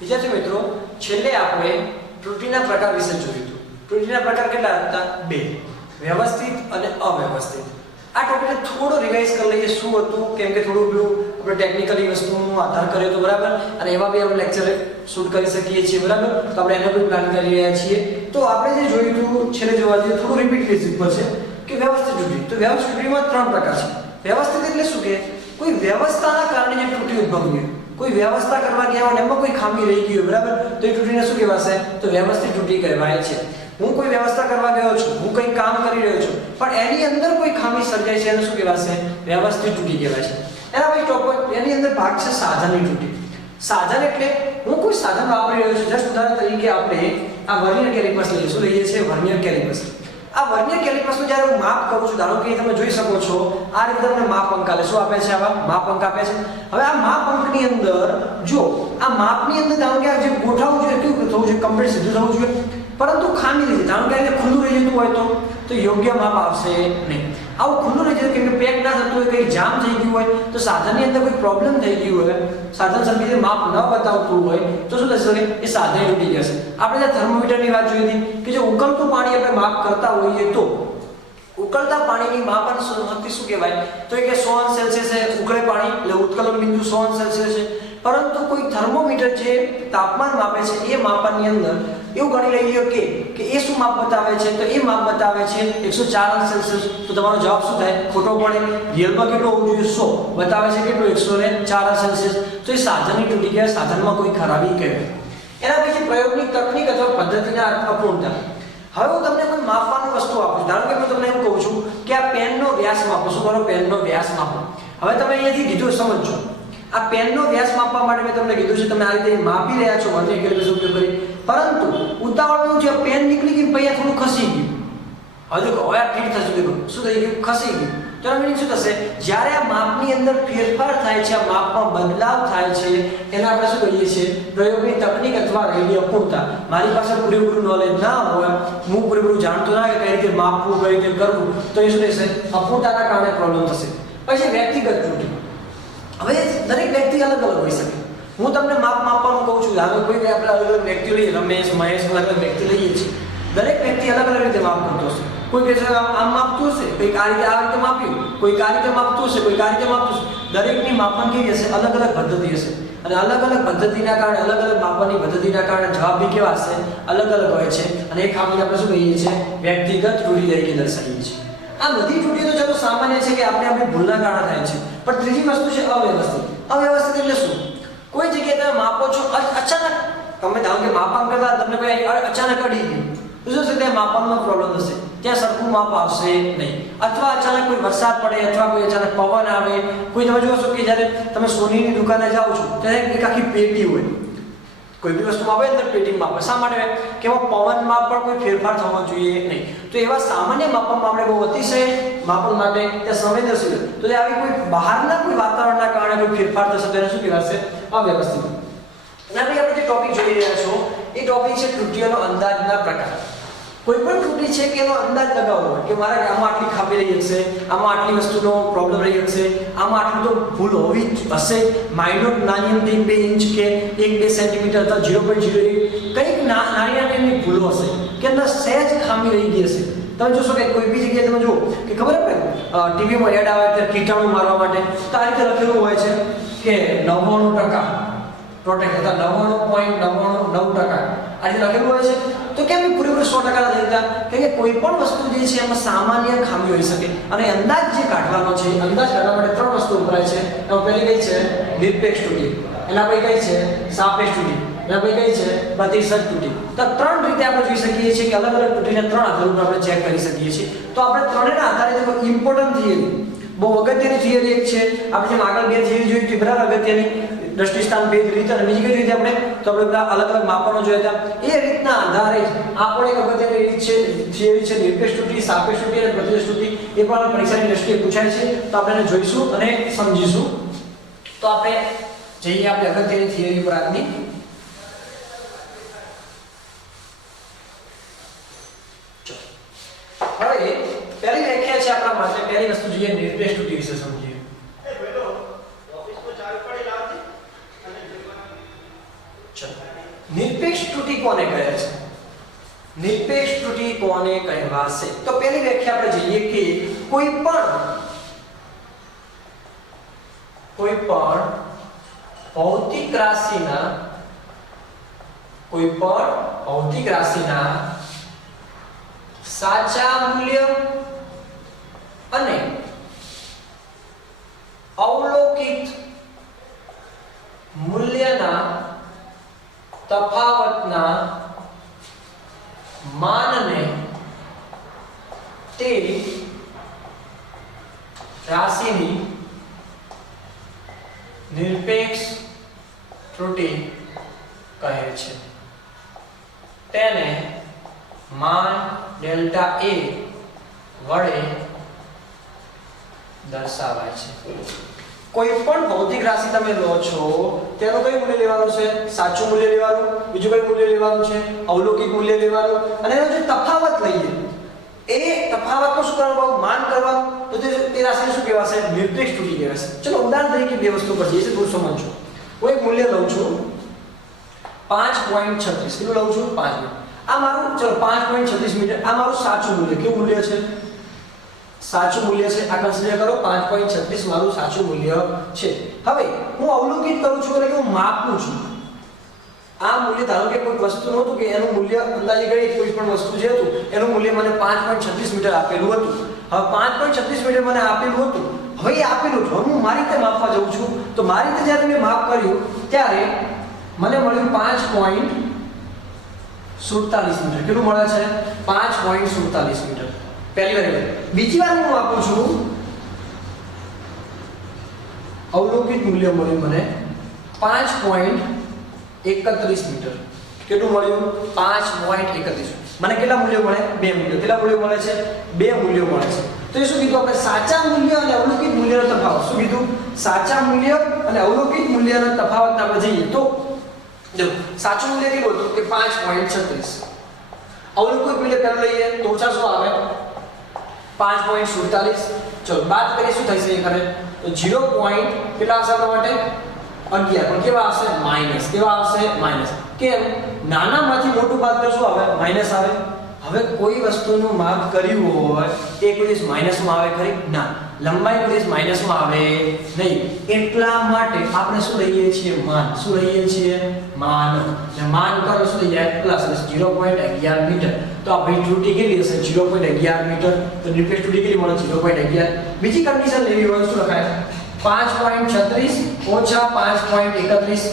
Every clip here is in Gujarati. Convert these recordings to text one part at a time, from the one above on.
વિદ્યાર્થી મિત્રો, છેલ્લે આપણે ત્રુટિના પ્રકાર વિશે જોયું હતું. ત્રુટિના પ્રકાર કેટલા હતા? બે, વ્યવસ્થિત અને અવ્યવસ્થિત. આ ટોપિકને થોડો રિવાઇઝ કરી લઈએ શું હતું, કેમ કે થોડું પેલું આપણે ટેકનિકલી વસ્તુનો આધાર કર્યો તો બરાબર, અને એવા બી આપણે લેક્ચર શૂટ કરી શકીએ છીએ બરાબર, તો આપણે એનો બી પ્લાન કરી રહ્યા છીએ. તો આપણે જે જોયું હતું છેલ્લે જોવા જઈએ થોડું રિપીટ બેસિસ પર છે કે વ્યવસ્થિત ત્રુટિ. તો વ્યવસ્થિત ત્રુટિમાં ત્રણ પ્રકાર છે. વ્યવસ્થિત એટલે શું કે કોઈ વ્યવસ્થાના કારણે જે ત્રુટિ ઉદ્ભવી હોય, કોઈ વ્યવસ્થા કરવા ગયા હોય એમાં કોઈ ખામી રહી ગઈ હોય બરાબર, તો એ ત્રુટિને શું કહેવાશે? તો વ્યવસ્થિત ત્રુટિ કહેવાય છે. હું કોઈ વ્યવસ્થા કરવા ગયો છું, હું કંઈ કામ કરી રહ્યો છું, પણ એની અંદર કોઈ ખામી સર્જાય છે, એને શું કહેવાશે? વ્યવસ્થિત ત્રુટિ કહેવાય છે. એના પછી ટોપિક એની અંદર ભાગ છે સાધનની ત્રુટિ. સાધન એટલે હું કોઈ સાધન વાપરી રહ્યો છું. જસ્ટ ઉદાહરણ તરીકે આપણે આ વર્નિયર કેલિપર્સ લઈએ. શું લઈએ છીએ? Vernier calipers. આ વર્નિયર કેલિપર્સનું જ્યારે હું માપ કરું છું, ધારો કે તમે જોઈ શકો છો આ રીતે તમને માપ અંક આલે. શું આપે છે? આવા માપ અંક આપે છે. હવે આ માપ અંકની અંદર જો આ માપની અંદર ધારો કે આ જે ગોઠવવું જોઈએ કેવું થવું જોઈએ? કમ્પ્લીટ સીધું થવું જોઈએ, પરંતુ ખામી રહી ધારો કે આ ખુલ્લું રહી જતું હોય તો યોગ્ય માપ આવશે નહીં. આવું ખુલ્લું રહી જતું કેમ કે પેક ના થતું હોય, કંઈ જામ થઈ ગયું હોય, તો સાધનની અંદર કોઈ પ્રોબ્લેમ થઈ ગયું હોય, સાધન સરખી રીતે માપ ન બતાવતું હોય તો શું થશે? એ સાધન તૂટી જશે. આપણે જે થર્મોમીટરની વાત જોઈ હતી કે જો ઉકળતું પાણી આપણે માપ કરતા હોઈએ તો ઉકળતા પાણીની માપન શક્તિ શું કહેવાય? તો એ કે 100 છે ઉકળે પાણી, એટલે ઉત્કલન બિંદુ 100 છે. પરંતુ કોઈ થર્મોમીટર જે તાપમાન માપે છે એ માપનની અંદર એવું ગણી લઈએ કે એ શું માપ બતાવે છે? તો એ માપ બતાવે છે 104°C. તો તમારો જવાબ શું થાય? ખોટો પડે. રિયલમાં કેટલો હોવું જોઈએ? 100. બતાવે છે કેટલું? 104°C. તો એ સાધનની ત્રુટિ કહેવાય, સાધનમાં કોઈ ખરાબી કહેવાય. એના પછી પ્રયોગની તકનીક અથવા પદ્ધતિના અપૂર્ણતા. હવે હું તમને કોઈ માપવાની વસ્તુ આપું. ધારો કે હું તમને એમ કહું છું કે આ પેનનો વ્યાસ માપો. શું કરો? પેનનો વ્યાસ માપો. હવે તમે અહીંયાથી કીધું સમજો. આ પેનનો વ્યાસ માપવા માટે મેં તમને કીધું છે, તમે આ રીતે માપી રહ્યા છો વર્નિયર કેલિપરનો ઉપયોગ કરી, પરંતુ ઉતાવળમાં જે પેન નીકળી ગઈ પૈયા થોડું ખસી ગયું. હજુ હવે આ ઠીક થશે. દેખો શું થઈ ગયું? ખસી ગયું. તો એનો મીનિંગ શું થશે? જ્યારે આ માપની અંદર ફેરફાર થાય છે, આ માપમાં બદલાવ થાય છે, એને આપણે શું કહીએ છીએ? પ્રયોગની તકનીક અથવા રહેલી અપૂર્ણતા. મારી પાસે પૂરેપૂરું નોલેજ ના હોય, હું પૂરેપૂરું જાણતો ના હોય કઈ રીતે માપવું, કઈ રીતે કરવું, તો એ શું રહેશે? અપૂર્ણતાના કારણે પ્રોબ્લેમ થશે. પછી વ્યક્તિગત ત્રુટિ. હવે દરેક વ્યક્તિ અલગ અલગ હોઈ શકે. હું તમને માપ માપવાનું કહું છું, હવે કોઈ આપણે અલગ અલગ વ્યક્તિ લઈએ, રમેશ, મહેશ, અલગ અલગ વ્યક્તિ લઈએ છીએ. દરેક વ્યક્તિ અલગ અલગ રીતે માપ કરતો હશે. કોઈ કહે છે આમ માપતું હશે, કોઈ આ રીતે માપ્યું, કોઈ આ રીતે માપતું હશે, કોઈ આ રીતે માપતું હશે. દરેકની માપન કેવી હશે? અલગ અલગ પદ્ધતિ હશે. અને અલગ અલગ પદ્ધતિના કારણે, અલગ અલગ માપનની પદ્ધતિના કારણે જવાબ બી કેવા હશે? અલગ અલગ હોય છે. અને એ ખામીને આપણે શું કહીએ છીએ? વ્યક્તિગત ત્રુટિ તરીકે દર્શાવીએ છીએ. આ બધી ત્રુટિઓ તો ચલો સામાન્ય છે કે આપણી ભૂલના કારણે થાય છે, પણ ત્રીજી વસ્તુ છે અવ્યવસ્થિત. અવ્યવસ્થિત એટલે શું? કોઈ જગ્યાએ તમે માપો છો, અચાનક તમે ધારો કે માપન કરતા તમને કોઈ અચાનક અડી ગયું, તો શું છે? ત્યાં માપનમાં પ્રોબ્લેમ થશે, ત્યાં સરખું માપ આવશે નહીં. અથવા અચાનક કોઈ વરસાદ પડે, અથવા કોઈ અચાનક પવન આવે. કોઈ તમે જોશો કે જ્યારે તમે સોનીની દુકાને જાઓ છો ત્યારે એક આખી પેટી હોય, કોઈ બી વસ્તુ માપે અંદર પેટીમાં માપે. શા માટે? કે એમાં પવનમાં પણ કોઈ ફેરફાર થવો જોઈએ નહીં. તો એવા સામાન્ય માપનમાં આપણે બહુ અતિશય માપન માટે ત્યાં સંવેદનશીલ, તો આવી કોઈ બહારના કોઈ વાતાવરણના કારણે કોઈ ફેરફાર થશે તો એને શું કહેવાશે? અવ્યવસ્થિત. અને આપણે જે ટોપિક જોઈ રહ્યા છો એ ટોપિક છે ત્રુટિઓનો અંદાજના પ્રકાર. કોઈ પણ ત્રુટિ છે કે એનો અંદાજ લગાવવો હોય કે મારે આમાં આટલી ખામી રહી હશે, આમાં આટલી વસ્તુનો પ્રોબ્લેમ રહી હશે, આમાં આટલું તો ભૂલ હોવી જ હશે. માઇનોર નાની અમથી 2 ઇંચ કે 1-2 સેન્ટીમીટર અથવા 0.01 કંઈક નાની નાની ભૂલો હશે કે અંદર સહેજ ખામી રહી ગઈ હશે. તમે જોશો કે કોઈ બી જગ્યાએ તમે જુઓ કે ખબર આપણે ટીવીમાં એડ આવે ત્યારે કીટાણુ મારવા માટે તો આ રીતે લખેલું હોય છે કે 99% પ્રોટેક્ટ હતા, 99.99% આ રીતે લખેલું હોય છે. તો કેમ પૂરેપૂરું 100% નથી લેતા? કેમ કે કોઈ પણ વસ્તુ જે છે એમાં સામાન્ય ખામી હોઈ શકે, અને અંદાજ જે કાઢવાનો છે, અંદાજ કાઢવા માટે 3 વસ્તુ વપરાય છે. એમાં પહેલી કઈ છે? નિરપેક્ષ ત્રુટિ. એના પછી કઈ છે? સાપેક્ષ ત્રુટિ. એના પછી કઈ છે? પ્રતિશત ત્રુટિ. તો 3 રીતે આપણે જોઈ શકીએ છીએ કે અલગ અલગ ત્રુટિને 3 આધાર ઉપર આપણે ચેક કરી શકીએ છીએ. તો આપણે ત્રણેયના આધારે જો ઇમ્પોર્ટન્ટ થિયરી, બહુ અગત્યની થિયરી એક છે. આપણે જેમ આગળ 2 થિયરી જોઈ હતી બરાબર અગત્યની, દ્રષ્ટિસ્થાન ભેદ રીત, અને બીજી કઈ રીતે આપણે તો આપણે બધા અલગ અલગ માપનો જોયા હતા. એ રીતના આધારે આપણે એક અગત્યની રીત છે, થિયરી છે નિરપેક્ષ ત્રુટિ, સાપેક્ષ ત્રુટિ અને પ્રતિશત ત્રુટિ. એ પણ પરીક્ષાની દ્રષ્ટિએ પૂછાય છે, તો આપણે એને જોઈશું અને સમજીશું. તો આપણે જઈએ આપણે અગત્યની થિયરી પર આજની. હવે પહેલી વ્યાખ્યા છે આપણા માટે, પહેલી વસ્તુ જોઈએ નિરપેક્ષ ત્રુટિ વિશે સમજીએ. ચલો, નિરપેક્ષ ત્રુટિ કોને કહે છે? નિરપેક્ષ ત્રુટિ કોને કહેવાશે? તો પહેલી વ્યાખ્યા આપણે જોઈએ કે કોઈ પણ ભૌતિક રાશિના સાચા મૂલ્ય અને અવલોકિત મૂલ્યના તફાવતના માનને તે રાશિની નિરપેક્ષ ત્રુટિ કહે છે. તેને માન ડેલ્ટા A વડે દર્શાવાય છે. કોઈ પણ ભૌતિક રાશિ તમે લો છો તેનું કયું મૂલ્ય લેવાનું છે? સાચું મૂલ્ય લેવાનું. બીજું કયું મૂલ્ય લેવાનું છે? અવલોકિત મૂલ્ય લેવાનું. અને એનો જે તફાવત લઈએ એ તફાવતનું શું કરવાનું? માન કરવાનું. તો તે રાશિને શું કહેવાશે? નિરપેક્ષ ત્રુટિ કહેવાશે. ચલો ઉદાહરણ તરીકે બે વસ્તુ પર જઈએ છે, થોડું સમજો. હું એક મૂલ્ય લઉં છું 5.36. કેટલું લઉં છું? 5 મીટર. આ મારું, ચલો 5.36 મીટર, આ મારું સાચું મૂલ્ય. કેવું મૂલ્ય છે? સાચું મૂલ્ય છે. આ કન્સિડર કરો 5.36 મારું સાચું મૂલ્ય છે. હવે હું અવલોકિત કરું છું એટલે કે હું માપું છું. આ મૂલ્ય ધારો કે કોઈ વસ્તુ નહોતું કે એનું મૂલ્ય અંદાજે કરી કોઈ પણ વસ્તુ જે હતું એનું મૂલ્ય મને 5.36 મીટર આપેલું હતું. હવે 5.36 મીટર મને આપેલું હતું. હવે એ આપેલું છે, હું મારી રીતે માપવા જાઉં છું. તો મારી રીતે જ્યારે મેં માપ કર્યું ત્યારે મને મળ્યું 5.47 મીટર. કેટલું મળે છે? 5.47 મીટર. પહેલી વાર. બીજી વાર હું આપું છું, અવલોકિત મૂલ્ય મળ્યું મને 5.31 મીટર. કેટલું મળ્યું? 5.31. મને કેટલા મૂલ્યો મળે? બે મૂલ્યો. કેટલા મૂલ્યો મળે છે? બે મૂલ્યો મળે છે. તો એ શું કીધું આપણે? સાચા મૂલ્ય અને અવલોકિત મૂલ્યનો તફાવત. શું કીધું? સાચા મૂલ્ય અને અવલોકિત મૂલ્યનો તફાવત આપણે જઈએ તો જો સાચું મૂલ્ય કેટલું હતું કે 5.36. અવલોકિત મૂલ્ય પહેલું લઈએ તો ઓછા શું આવે? 5.47. ચલો બાદ કરીએ શું થશે? એ ખરે તો 0. કેટલા આવશે આપણા માટે? 11. પણ કેવા આવશે? માઈનસ. કેવા આવશે? માઈનસ. કેમ? નાનામાંથી મોટું બાદ કરે શું આવે? માઈનસ આવે. હવે કોઈ વસ્તુનું માપ કર્યું હોય એ કોઈ દિવસ માઈનસમાં આવે ખરી? ના. લંબાઈ કોઈ દિવસ માઈનસમાં આવે નહીં. એટલા માટે આપણે શું લઈએ છીએ? માન. શું લઈએ છીએ? માન. એટલે માન કરો શું થઈ જાય? Plus 0.11 metre. તો આ ભાઈ ત્રુટિ કેટલી હશે? 0.11 મીટર. તો નિરપેક્ષ ત્રુટિ કેટલી મળે? 0.11. બીજી કન્ડિશન લેવી હોય શું લખાય? 5.36 ઓછા 5.31.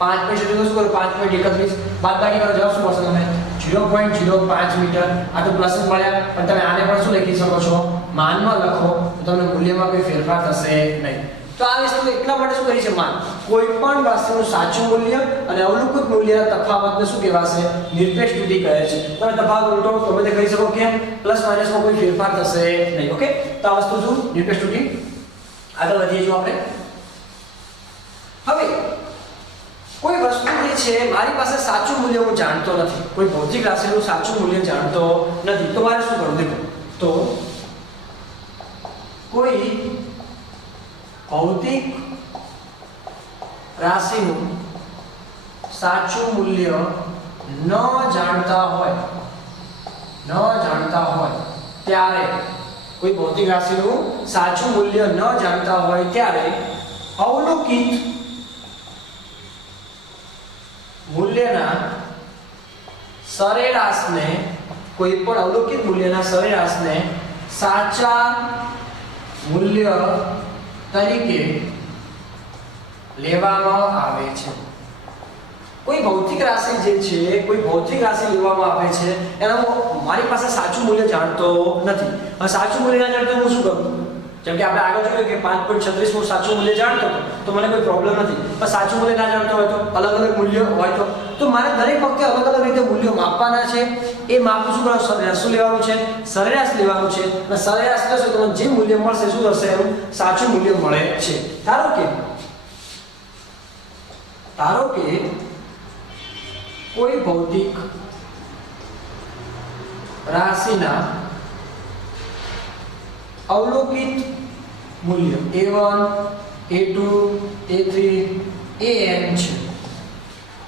5.36 શું કરો? 5.31 બાદબાકી કરો જવાબ શું મળશે તમને? 0.05 મીટર. આ તો પ્લસ જ મળ્યા, પણ તમે આને પણ શું લખી શકો છો? માનમાં લખો તો તમને મૂલ્યમાં કોઈ ફેરફાર થશે નહીં. તો આ વસ્તુ એટલા માટે શું કરી છે? માન. કોઈ પણ વસ્તુનું સાચું મૂલ્ય અને અવલોકિત મૂલ્યના તફાવતને શું કહેવાશે? નિરપેક્ષ ત્રુટિ કહે છે. તમે તફાવત ઉલટો તમે તે કરી શકો. કેમ? પ્લસ માઈનસમાં કોઈ ફેરફાર થશે નહીં. ઓકે, તો આ વસ્તુ શું? નિરપેક્ષ ત્રુટિ. આગળ વધીએ જો આપણે. હવે કોઈ વસ્તુ જે છે મારી પાસે સાચું મૂલ્ય હું જાણતો નથી, કોઈ ભૌતિક રાશિનું સાચું મૂલ્ય જાણતો નથી, તો મારે શું કરવું? દેખો, તો કોઈ ભૌતિક રાશિનું સાચું મૂલ્ય ન જાણતા હોય ત્યારે કોઈ ભૌતિક રાશિનું સાચું મૂલ્ય ન જાણતા હોય ત્યારે અવલોકિત મૂલ્યના સરેરાશને, કોઈ પણ અવલોકિત મૂલ્યના સરેરાશને સાચા મૂલ્ય તરીકે લેવામાં આવે છે. કોઈ ભૌતિક રાશિ જે છે, કોઈ ભૌતિક રાશિ લેવામાં આવે છે એનું મારી પાસે સાચું મૂલ્ય જાણતો નથી. હવે સાચું મૂલ્ય ના જાણતો હું શું કરું? જેમ કે આપણે આગળ જોયું કે 5.36 હું સાચું મૂલ્ય જાણતો તો મને કોઈ પ્રોબ્લેમ નથી. પણ સાચું મૂલ્ય ના જાણતો હોય તો અલગ અલગ મૂલ્ય હોય તો મારે દરેક વખતે અલગ અલગ રીતે મૂલ્યો માપવાના છે. એ માપનું શું કરવાનું? શું લેવાનું છે? સરેરાશ લેવાનું છે. અને સરેરાશ લેશો તો જે મૂલ્ય મળશે શું થશે? એનું સાચું મૂલ્ય મળે છે. ધારો કે કોઈ ભૌતિક રાશિના અવલોકિત મૂલ્ય A1 A2 A3 AN છે.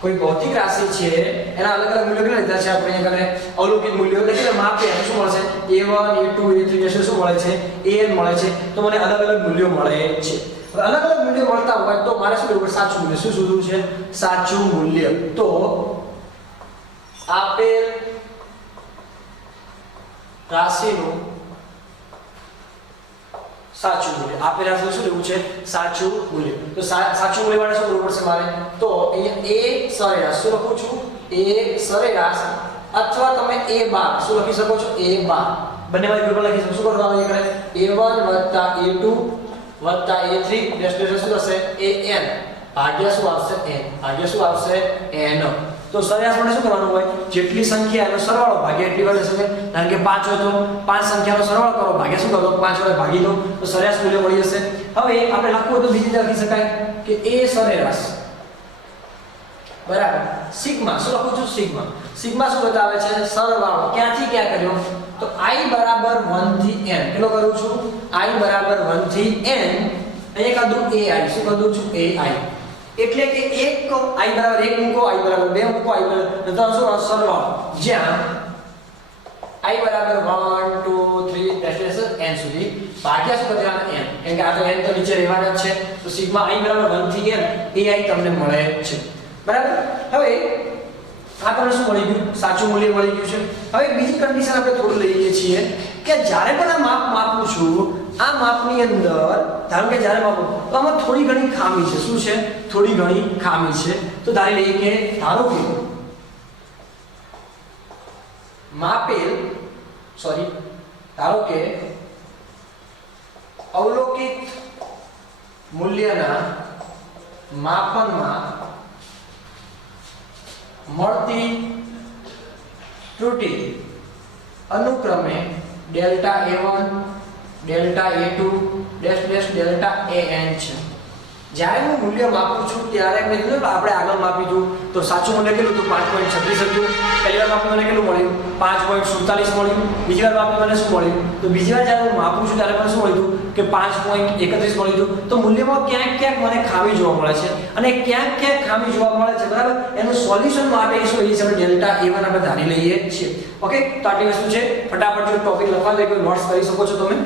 કોઈ ભૌતિક રાશિ છે એના અલગ અલગ મૂલ્યો કેટલા લીધા છે આપણે અહીંયા કને અવલોકિત મૂલ્યો એટલે કે માપે શું મળશે a1 a2 a3 જે શું મળે છે an મળે છે તો મને અલગ અલગ મૂલ્યો મળે છે હવે અલગ અલગ મૂલ્યો મળતા હોય તો મારે શું કરવું સાચું મૂલ્ય શું શોધવું છે સાચું મૂલ્ય તો આપેલ રાશિનું સાચું મૂલ્ય આપેલ રાશિનું શું લેવું છે સાચું મૂલ્ય તો સાચું મૂલ્ય માટે શું કરવું પડશે મારે તો અહીંયા a સરેરાશ શું લખું છું a સરેરાશ અથવા તમે a12 શું લખી શકો છો a12 બંનેમાંથી કોઈ પણ લખી શકો શું કરવાનું અહીંયા કરે a1 a2 a3 ડેશ શું થશે an ભાગ્યા શું આવશે n ભાગ્યા શું આવશે n તો સરેરાશ માટે શું કરવાનું હોય જેટલી સંખ્યા એનો સરવાળો ભાગ્યા એટલી વાર થશે કારણ કે 5 હોય તો 5 સંખ્યાનો સરવાળો કરો ભાગ્યા શું કરો 5 વડે ભાગી દો તો સરેરાશ મૂલ્ય મળી જશે હવે આપણે લખવું હોય તો બીજી રીતે લખી શકાય કે a સરેરાશ બરાબર સિગ્મા શું લખું છું સિગ્મા શું બતાવે છે સરવાળો ક્યાંથી ક્યાં કર્યો તો i બરાબર 1 થી n કેટલો કરું છું i બરાબર 1 થી n અહીંયા કદું ai શું કદું છું ai એટલે કે એક i બરાબર 1 મૂકો i બરાબર 2 મૂકો i બરાબર તો શું સરવાળો જ્યાં i બરાબર 1 2 3 n સુધી ભાગ્યા શું કરવાના n કેમ કે આ તો n તો નીચે રહેવાના જ છે તો સિગ્મા i બરાબર 1 થી n ai તમને મળે છે બરાબર હવે આ તમને શું મળી ગયું સાચું મૂલ્ય મળી ગયું છે હવે બીજી કન્ડિશન આપણે થોડું લઈએ છીએ કે જ્યારે પણ આ માપ માપું છું આ માપની અંદર ધારો કે જ્યારે માપું તો આમાં થોડી ઘણી ખામી છે શું છે થોડી ઘણી ખામી છે તો ધારી લઈએ કે ધારો કે ધારો કે અવલોકિત મૂલ્યના માપનમાં મળતી ત્રુટિ અનુક્રમે delta a1 delta a2 delta an છે જ્યારે હું મૂલ્ય માપું છું ત્યારે મેં કીધું આપણે આગળ માપી હતું તો સાચું મૂલ્ય કેટલું હતું 5.36 હતું પહેલી વાર માપ્યું મને કેટલું મળ્યું 5.47 મળ્યું બીજી વાર માપ્યું મને શું મળ્યું તો બીજી વાર જ્યારે હું માપું છું ત્યારે મને શું મળ્યું કે 5.31 મળ્યું હતું તો મૂલ્યમાં ક્યાંક મને ખામી જોવા મળે છે અને ક્યાંક ખામી જોવા મળે છે બરાબર એનું સોલ્યુશન માટે શું લઈએ છીએ આપણે ડેલ્ટા a1 આપણે ધારી લઈએ છીએ ઓકે તો આટલી વસ્તુ છે ફટાફટ જો ટોપિક લખવા દે કોઈ નોટ્સ કરી શકો છો તમે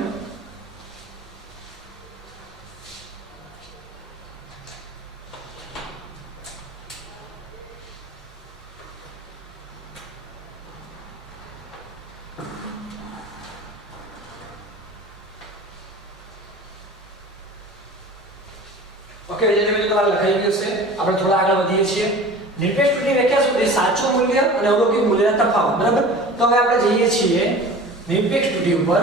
ઓકે વિદ્યાર્થી મિત્રો તમારે લખાઈ ગયું છે આપણે થોડા આગળ વધીએ છીએ નિરપેક્ષ ત્રુટિની વ્યાખ્યા શું છે સાચું મૂલ્ય અને અવલોકિત મૂલ્યના તફાવત બરાબર તો હવે આપણે જઈએ છીએ નિરપેક્ષ ત્રુટિ ઉપર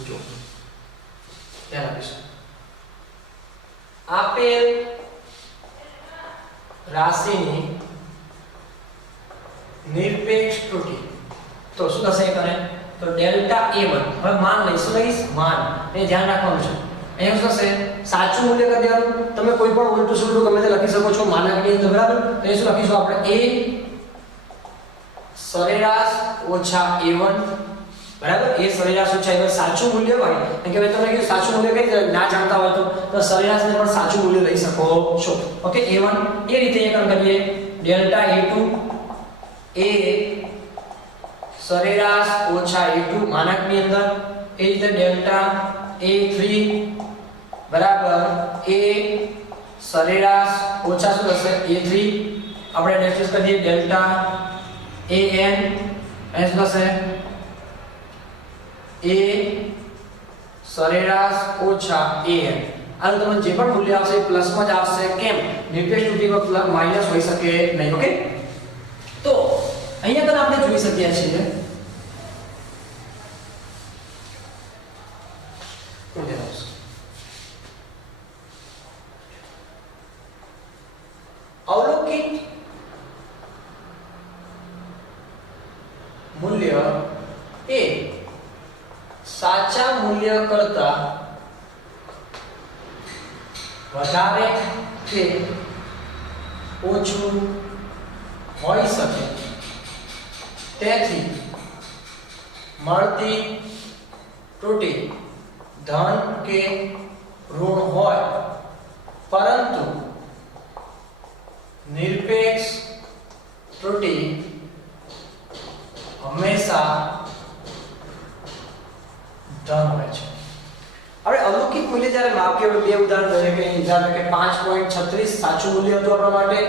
જો ધ્યાન આપીશું આપેલ રાશિની નિરપેક્ષ ત્રુટિ તો શું થશે કરે તો ડેલ્ટા a1 હવે માન લઈશું માન એ ધ્યાન રાખવાનું છે અહીંયા શું થશે સાચું મૂલ્ય કરી દેવાનું તમે કોઈ પણ ઉલટું સુલટું ગમે તે લખી શકો છો માનકની અંદર બરાબર તો એ શું લખીશું આપણે a સરેરાશ ઓછા a1 બરાબર એ સરેરાશ ઓછા a1 સાચું મૂલ્ય હોય કે મેં તમને કીધું સાચું મૂલ્ય કઈ ના જાણતા હોય તો સરેરાશને પણ સાચું મૂલ્ય લઈ શકો છો ઓકે a1 એ રીતે અહીંયા કરીએ ડેલ્ટા a2 a સરેરાશ ઓછા a2 માનકની અંદર એ રીતે ડેલ્ટા a3 બરાબર a સરેરાશ ઓછા શું થશે a3 આપણે ડિફરન્સ કરીએ ડેલ્ટા an અને શું થશે a સરેરાશ ઓછા an આ તમને જે પણ મૂલ્ય આવશે એ પ્લસમાં જ આવશે કેમ નિરપેક્ષ ત્રુટિમાં માઈનસ હોઈ શકે નહીં ઓકે તો અહીંયા તને આપણે જોઈ શકીએ છીએ અવલોકિત મૂલ્ય એ સાચા મૂલ્ય કરતા વધારે કે ઓછું હોઈ શકે તેથી મળતી ત્રુટિ ધન કે ઋણ હોય પરંતુ 5.36 સાચું મૂલ્ય હતું આપણા માટે.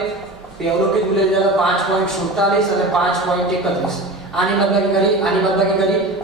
અવલોકિત મૂલ્ય લીધા 5.47 અને 5.31. આની બાદબાકી કરી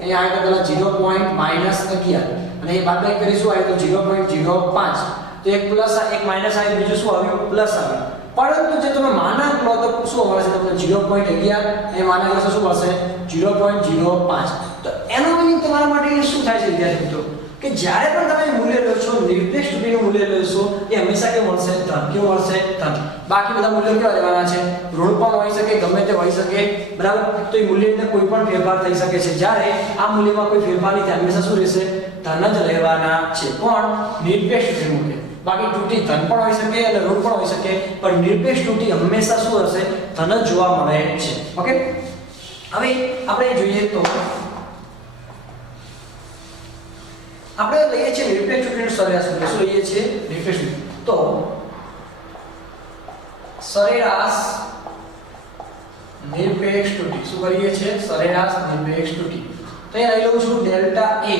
અહીંયા આવ્યા પેલા 0.11 અને એ બાદબાકી કરીશું આવ્યું તો 0.05. તો એક પ્લસ એક માઈનસ આવ્યું, બીજું શું આવ્યું પ્લસ આવ્યું. પરંતુ જે તમે માનાંક લો તો શું મળશે તમને 0.11 એ માનાંક લેશો શું મળશે 0.05. તો એનો મીનિંગ તમારા માટે શું થાય છે વિદ્યાર્થી મિત્રો કે જ્યારે પણ તમે મૂલ્ય લો છો નિરપેક્ષ ત્રુટીનું મૂલ્ય લેશો એ હંમેશા કેવું મળશે ધન. કેવું મળશે ધન. બાકી બધા મૂલ્યો કેવા લેવાના છે ઋણ પણ હોઈ શકે ગમે તે હોઈ શકે બરાબર. તો એ મૂલ્યની અંદર કોઈ પણ ફેરફાર થઈ શકે છે. જ્યારે આ મૂલ્યમાં કોઈ ફેરફાર નહીં થાય હંમેશા શું રહેશે ધન જ રહેવાના છે. પણ નિરપેક્ષ ત્રુટી મૂલ્ય બાકી ત્રુટી ધન પણ હોઈ શકે અને ઋણ પણ હોઈ શકે પણ નિરપેક્ષ ત્રુટી હંમેશા શું હશે ધન જ જોવા મળે છે. ઓકે હવે આપણે જોઈએ તો આપણે લઈએ છીએ નિરપેક્ષ ત્રુટીનું સરેરાશ મૂલ્ય. શું લઈએ છીએ નિરપેક્ષ ત્રુટી. તો સરેરાશ નિરપેક્ષ ત્રુટી શું કરીએ છીએ સરેરાશ નિરપેક્ષ ત્રુટી. તો અહીંયા લઈ લઉં છું ડેલ્ટા એ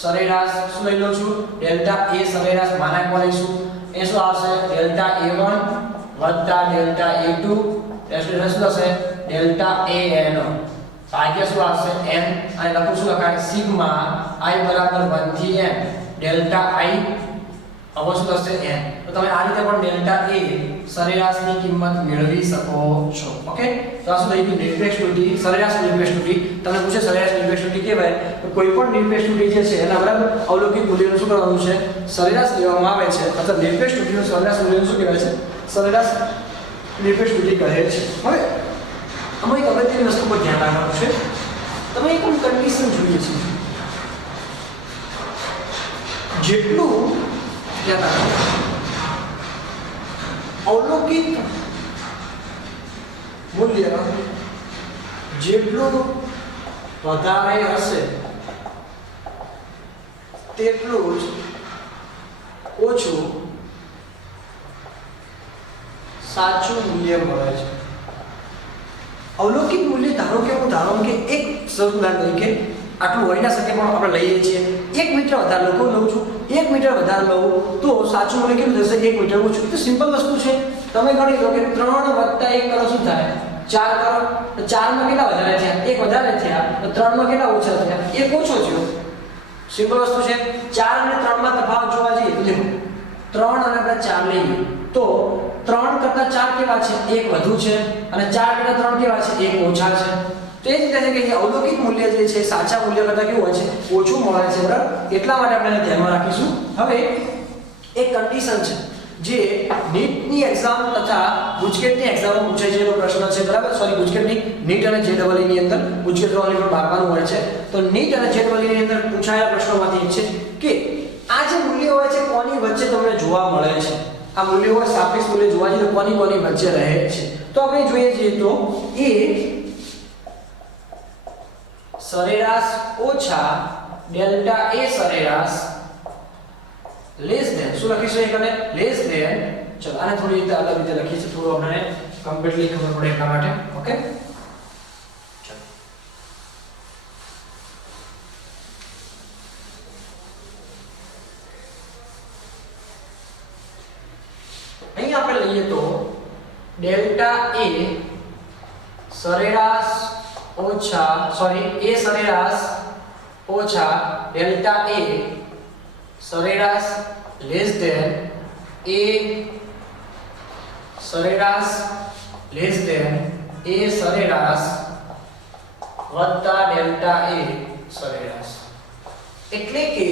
સરેરાશ. શું લઈ લઉં છું ડેલ્ટા એ સરેરાશ માનાંકમાં લઈશું. એ શું આવશે ડેલ્ટા a1 વત્તા ડેલ્ટા a2 એટલે શું થશે ડેલ્ટા an ભાગ્યા શું આવશે n અને લખું શું લખાય સિગ્મા i બરાબર 1 થી n ડેલ્ટા i હવે શું થશે n. તો તમે આ રીતે પણ ડેલ્ટા a સરેરાશની કિંમત મેળવી શકો છો. ઓકે તો આ શું થઈ ગયું નિરપેક્ષ ત્રુટી સરેરાશ નિરપેક્ષ ત્રુટી. તમને પૂછે સરેરાશ નિરપેક્ષ ત્રુટી કહેવાય તો કોઈ પણ નિરપેક્ષ ત્રુટી જે છે એના બરાબર અવલોકિત મૂલ્યનું શું કરવાનું છે સરેરાશ લેવામાં આવે છે. અથવા નિરપેક્ષ ત્રુટીનું સરેરાશ મૂલ્યનું શું કહેવાય છે સરેરાશ નિરપેક્ષ ત્રુટી કહે છે. હવે અમે એક અગત્યની વસ્તુ પર ધ્યાન રાખવાનું છે. તમે એક કન્ડિશન જોઈએ છે જેટલું ધ્યાન રાખો અવલોકિત મૂલ્ય જેટલું વધારે હશે તેટલું જ ઓછું સાચું મૂલ્ય મળે છે. અવલોકિત મૂલ્ય ધારો કે હું ધારો કે એક ઉદાહરણ તરીકે આટલું હોઈ ના શકે પણ આપણે લઈએ છીએ 1 મીટર વધારે લઉં છું 1 મીટર વધારે લઉં તો સાચું મૂલ્ય કેટલું થશે 1 મીટર ઓછું. તો સિમ્પલ વસ્તુ છે. તમે ગણી લો કે 3 + 1 કરો શું થાય 4 કરો. તો 4 માં કેટલા વધારે થયા 1 વધારે થયા તો 3 માં કેટલા ઓછા થયા 1 ઓછો થયો. સિમ્પલ વસ્તુ છે. 4 અને 3 માં તફાવત જોવા જઈએ તો દેખો 3 અને આપણે 4 લઈએ તો 3 કરતા 4 કેવા છે 1 વધુ છે અને 4 કરતા 3 કેવા છે 1 ઓછા છે. તો એ જ રીતે છે કે અવલોકિત મૂલ્ય જે છે સાચા મૂલ્ય કરતાં કેવું હોય છે ઓછું મળે છે બરાબર. એટલા માટે આપણે એને ધ્યાનમાં રાખીશું. હવે એક કન્ડિશન છે જે નીટની એક્ઝામ તથા ગુજકેટની એક્ઝામમાં પૂછાય છે એનો પ્રશ્ન છે બરાબર. સોરી ગુજકેટની નીટ અને જેડબલઈ ની અંદર ગુજકેટ વાળી પણ બારવાનું હોય છે. તો નીટ અને જેડબલઈ ની અંદર પૂછાયેલા પ્રશ્નોમાંથી એક છે કે આ જે મૂલ્ય હોય છે કોની વચ્ચે તમને જોવા મળે છે. આ મૂલ્ય હોય સાપેક્ષ મૂલ્ય જોવા જઈએ તો કોની વચ્ચે રહે છે. તો આપણે જોઈએ છીએ તો એ સરેરાશ ઓછા ડેલ્ટા એ સરેરાશ લેસ ધેન શું લખીશું એકને લેસ ધેન. ચલો આને થોડી રીતે અલગ રીતે લખીએ છીએ થોડું આપણને કમ્પ્લીટલી ખબર પડે એટલા માટે. ઓકે ચલો અહીં આપણે લઈએ તો ડેલ્ટા એ સરેરાશ ઓછા સોરી એ સરેરાશ ઓછા ડેલ્ટા એ સરેરાશ લેસ ધેન એ સરેરાશ લેસ ધેન એ સરેરાશ વત્તા ડેલ્ટા એ સરેરાશ. એટલે કે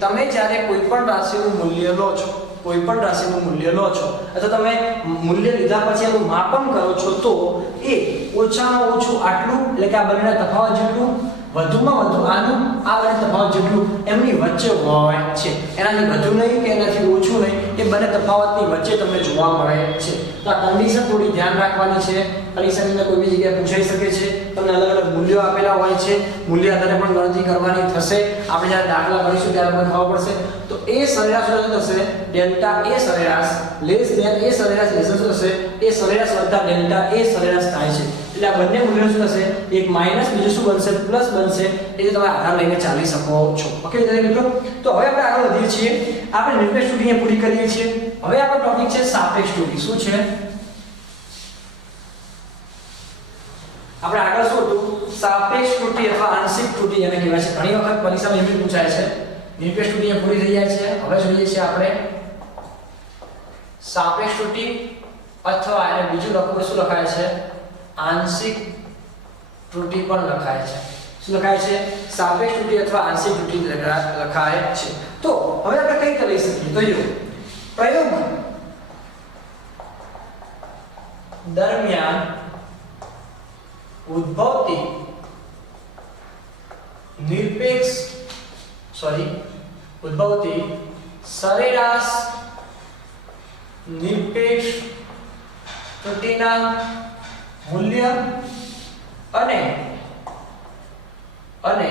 તમે જ્યારે કોઈ પણ રાશિનું મૂલ્ય લો છો અથવા તમે મૂલ્ય લીધા પછી એનું માપન કરો છો તો એ ઓછામાં ઓછું આટલું એટલે કે આ બંનેના તફાવત જેટલું વધુમાં વધુ આનું આ બંને તફાવત જેટલું એમની વચ્ચે હોય છે. એનાથી વધુ નહીં કે એનાથી ઓછું નહીં એ બંને તફાવતની વચ્ચે તમને જોવા મળે છે. તો આ કન્ડિશન થોડી ધ્યાન રાખવાની છે. કન્ડિશનની અંદર કોઈ બી જગ્યાએ પૂછાઈ શકે છે. તમને અલગ અલગ મૂલ્યો આપેલા હોય છે. મૂલ્ય આધારે પણ ગણતરી કરવાની થશે. આપણે જ્યારે દાખલા કરીશું ત્યારે મને ખબર પડશે. તો એ સરેરાશ શું થશે ડેલ્ટા એ સરેરાશ લેસ ધેન એ સરેરાશ લેસ શું થશે એ સરેરાશ વત્તા ડેલ્ટા એ સરેરાશ થાય છે. એટલે આ બંને મૂલ્યો શું થશે એક માઈનસ બીજું શું બનશે પ્લસ બનશે એટલે તમે આધાર લઈને ચાલી શકો છો ઓકે વિદ્યાર્થી મિત્રો તો હવે આપણે આગળ વધીએ છીએ આપણે નિરપેક્ષ ત્રુટિને પૂરી કરીએ છીએ હવે આપણો ટોપિક છે સાપેક્ષ ત્રુટિ શું છે આપણે આગળ શું હતું સાપેક્ષ ત્રુટિ અથવા આંશિક ત્રુટિ એને કહેવાય છે ઘણી વખત પરીક્ષામાં એમ પૂછાય છે નિરપેક્ષ ત્રુટિ પૂરી થઈ જાય છે હવે જોઈએ છીએ આપણે સાપેક્ષ ત્રુટિ અથવા એને બીજું લખવું શું લખાય છે આંશિક ત્રુટિ પણ લખાય છે શું લખાય છે સાપેક્ષ ત્રુટિ અથવા આંશિક ત્રુટિ લખાય છે તો હવે આપણે કઈ રીતે લઈ શકીએ તો જો પ્રયોગ દરમિયાન ઉદ્ભવતી ઉદ્ભવતી સરેરાશ નિરપેક્ષ ત્રુટિના મૂલ્ય અને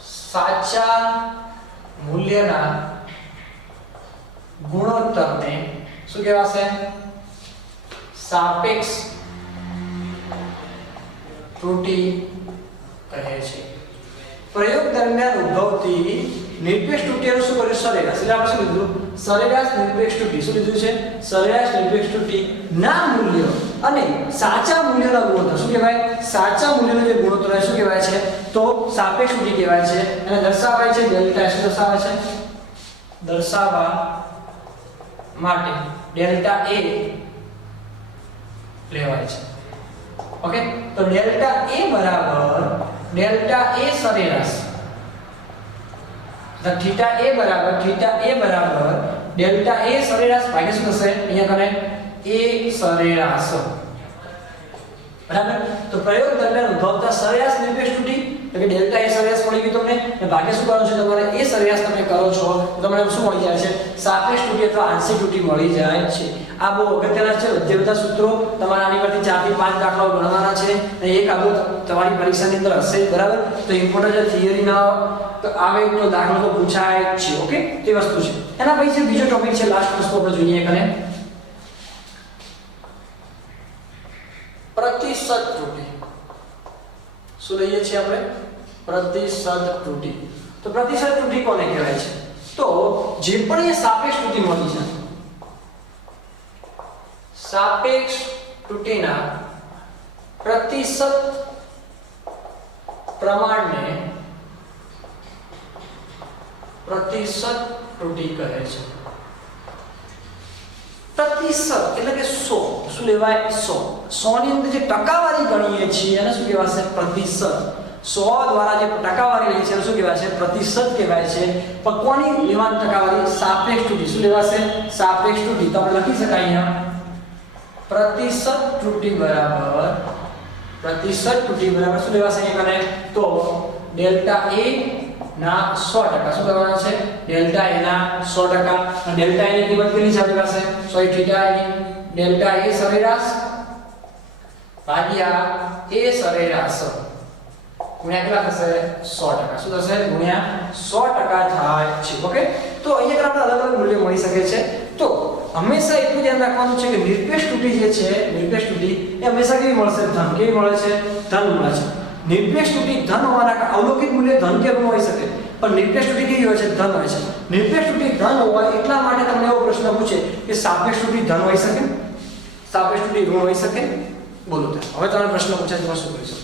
સાચા મૂલ્યના ગુણોત્તરને શું કહેવાશે સાપેક્ષ ત્રુટિ કહે છે પ્રયોગ દરમિયાન ઉદ્ભવતી નિરપેક્ષ ત્રુટિનું શું કર્યું સરેરાશ એટલે આપણે શું લીધું સરેરાશ નિરપેક્ષ ત્રુટિ શું લીધું છે સરેરાશ નિરપેક્ષ ત્રુટિ ના મૂલ્ય અને સાચા મૂલ્યના ગુણોત્તર શું કહેવાય સાચા મૂલ્યનો જે ગુણોત્તર શું કહેવાય છે તો સાપેક્ષ ત્રુટિ કહેવાય છે અને દર્શાવાય છે ડેલ્ટા શું દર્શાવે છે દર્શાવવા માટે ડેલ્ટા a લેવાય છે ઓકે તો ડેલ્ટા a બરાબર ડેલ્ટા a સરેરાશ તો થીટા a બરાબર ડેલ્ટા a સરેરાશ ભાગ્યા શું થશે અહીંયા કરે a સરેરાશ બરાબર તો પ્રયોગ દરમિયાન ઉદ્ભવતા સરેરાશ નિરપેક્ષ ત્રુટિ એટલે કે ડેલ્ટા a સરેરાશ મળી ગયું તમને અને ભાગ્યા શું કરવાનું છે તમારે a સરેરાશ તમે કરો છો તો તમને શું મળી જાય છે સાપેક્ષ ત્રુટિ અથવા આંશિક ત્રુટિ મળી જાય છે આ બહુ અગત્યના છે અધ્યવતા સૂત્રો તમારા આની પરથી 4 થી 5 દાખલાઓ ગણવાના છે અને એક આબો તમારી પરીક્ષાની અંદર હશે બરાબર તો ઇમ્પોર્ટન્ટ છે થિયરી ના આવે તો દાખલો તો પૂછાય છે ઓકે તે વસ્તુ છે એના પછી બીજો ટોપિક છે લાસ્ટ વસ્તુ આપણે જોઈએ કને પ્રતિશત ત્રુટિ શું લઈએ છીએ આપણે પ્રતિશત ત્રુટિ તો પ્રતિશત ત્રુટિ કોને કહેવાય છે તો જે પણ એ સાપેક્ષ ત્રુટિ મળી છે સાપેક્ષ ત્રુટિના પ્રતિશત પ્રમાણને પ્રતિશત ત્રુટિ કહે છે પ્રતિશત એટલે કે 100 શું લેવાય 100 ની અંદર જે ટકાવારી ગણીએ છીએ એને શું કહેવાશે પ્રતિશત 100 દ્વારા જે ટકાવારી લઈએ છીએ એને શું કહેવાય છે પ્રતિશત કહેવાય છે પણ કોની લેવાની ટકાવારી સાપેક્ષ ત્રુટિ શું લેવાશે સાપેક્ષ ત્રુટિ તો આપણે લખી શકાય અહીંયા પ્રતિશત ત્રુટિ બરાબર શું લેવાશે અહીંયા કને તો ડેલ્ટા a ના 100% શું કરવાના છે ડેલ્ટા a ના 100% અને ડેલ્ટા a ની કિંમત કેટલી છે આપણી પાસે 100 થીટા ની ડેલ્ટા a સરેરાશ ભાગ્યા a સરેરાશ ગુણ્યા કેટલા થશે 100% શું થશે ગુણ્યા 100% થાય છે ઓકે તો અહીંયા આપણે અલગ અલગ મૂલ્ય મળી શકે છે તો હંમેશા એટલું ધ્યાન રાખવાનું છે કે નિરપેક્ષ ત્રુટિ જે છે નિરપેક્ષ ત્રુટિ એ હંમેશા કેવી મળશે ધન કેવી મળે છે ધન મળે છે નિરપેક્ષ ત્રુટિ ધન હોવાના અવલોકિત મૂલ્ય ધન કે ઋણ હોઈ શકે પણ નિરપેક્ષ ત્રુટિ કેવી હોય છે ધન હોય છે નિરપેક્ષ ત્રુટિ ધન હોય એટલા માટે તમને એવો પ્રશ્ન પૂછે કે સાપેક્ષ ત્રુટિ ધન હોઈ શકે સાપેક્ષ ત્રુટિ ઋણ હોઈ શકે બોલો હવે તમને પ્રશ્ન પૂછાય તો શું કરીશું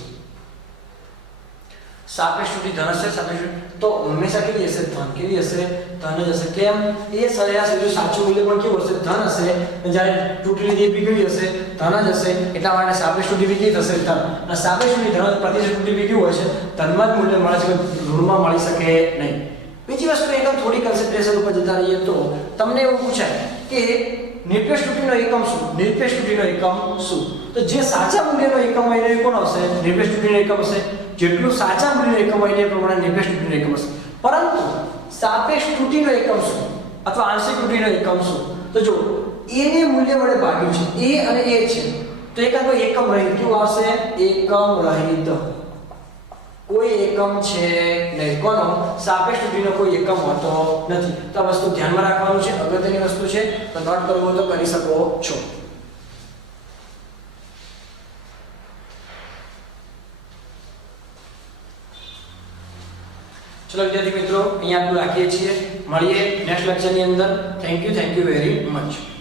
સાપેક્ષ ત્રુટિ ધન હશે સાપેક્ષ તો હંમેશા કેવી હશે ધન કેવી હશે ધન જ હશે કેમ એ સરેરાશ બીજું સાચું મૂલ્ય પણ કેવું હશે ધન હશે જ્યારે ત્રુટિ લીધી બી કેવી હશે ધન જ હશે એટલા માટે સાપેક્ષ ત્રુટિ બી કેવી થશે ધન અને સાપેક્ષ ત્રુટિ ધન પ્રતિશત ત્રુટિ બી કેવું હોય છે ધનમાં જ મૂલ્ય મળે છે ઋણમાં મળી શકે નહીં બીજી વસ્તુ એકદમ થોડી કન્સન્ટ્રેશન ઉપર જતા રહીએ તો તમને એવું પૂછાય કે નિરપેક્ષ ત્રુટિનો એકમ શું નિરપેક્ષ ત્રુટિનો એકમ શું તો જે સાચા મૂલ્યનો એકમ હોય એ કોણ હશે નિરપેક્ષ ત્રુટિનો એકમ હશે જેટલું સાચા મૂલ્યનો એકમ હોય એ પ્રમાણે નિરપેક્ષ ત્રુટિનો એકમ હશે પરંતુ સાપેક્ષ ત્રુટિનો એકમ શું અથવા આંશિક ત્રુટિનો એકમ શું તો જો a ને મૂલ્ય વડે ભાગ્યું છે a અને a છે તો એક એકમ રહિત કેવું આવશે એકમ રહિત કોઈ એકમ છે નહીં કોનો સાપેક્ષ ત્રુટિનો કોઈ એકમ હોતો નથી તો આ વસ્તુ ધ્યાનમાં રાખવાનું છે અગત્યની વસ્તુ છે તો નોટ કરવું તો કરી શકો છો ચલો વિદ્યાર્થી મિત્રો, અહીંયા આપણે રાખીએ છીએ. મળીએ નેક્સ્ટ લેક્ચરની અંદર. Thank you very much.